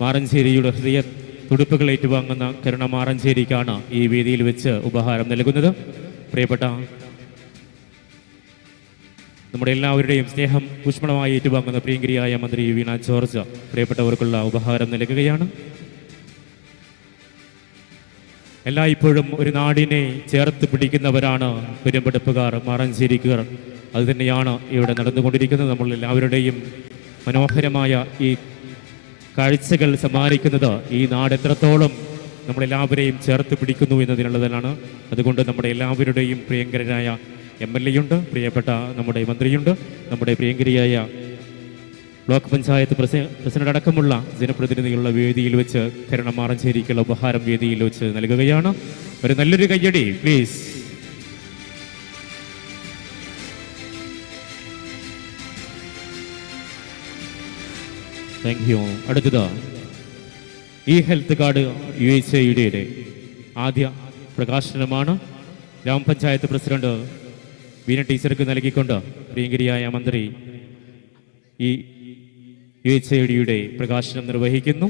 മാറഞ്ചേരിയുടെ ഹൃദയ തുടിപ്പുകൾ ഏറ്റുവാങ്ങുന്ന കരുണ മാറഞ്ചേരിക്കാണ് ഈ വേദിയിൽ വെച്ച് ഉപഹാരം നൽകുന്നത്. പ്രിയപ്പെട്ട നമ്മുടെ എല്ലാവരുടെയും സ്നേഹം ഊഷ്മളമായി ഏറ്റുവാങ്ങുന്ന പ്രിയങ്കരിയായ മന്ത്രി വീണ ജോർജ് പ്രിയപ്പെട്ടവർക്കുള്ള ഉപഹാരം നൽകുകയാണ്. എല്ലായ്പ്പോഴും ഒരു നാടിനെ ചേർത്ത് പിടിക്കുന്നവരാണ് പെരുമ്പടുപ്പുകാർ, മാറഞ്ചേരിക്കാർ. അതുതന്നെയാണ് ഇവിടെ നടന്നുകൊണ്ടിരിക്കുന്നത്. നമ്മൾ എല്ലാവരുടെയും മനോഹരമായ ഈ കാഴ്ചകൾ സമ്മാനിക്കുന്നത് ഈ നാട് എത്രത്തോളം നമ്മളെല്ലാവരെയും ചേർത്ത് പിടിക്കുന്നു എന്നതിനുള്ളതാണ്. അതുകൊണ്ട് നമ്മുടെ എല്ലാവരുടെയും പ്രിയങ്കരനായ MLA ഉണ്ട്, പ്രിയപ്പെട്ട നമ്മുടെ മന്ത്രിയുണ്ട്, നമ്മുടെ പ്രിയങ്കരിയായ ബ്ലോക്ക് പഞ്ചായത്ത് പ്രസിഡന്റ് അടക്കമുള്ള ജനപ്രതിനിധികളുടെ വേദിയിൽ വെച്ച് കരുണ മാറഞ്ചേരിക്കുള്ള ഉപഹാരം വേദിയിൽ വെച്ച് നൽകുകയാണ്. ഒരു നല്ലൊരു കയ്യടി പ്ലീസ്. Thank you. അടുത്തത് ഈ ഹെൽത്ത് കാർഡ് UHIDയുടെ ആദ്യ പ്രകാശനമാണ്. ഗ്രാമപഞ്ചായത്ത് പ്രസിഡന്റ് വീണ ടീച്ചർക്ക് നൽകിക്കൊണ്ട് പ്രിയങ്കരിയായ മന്ത്രി ഈ UHIDയുടെ പ്രകാശനം നിർവഹിക്കുന്നു.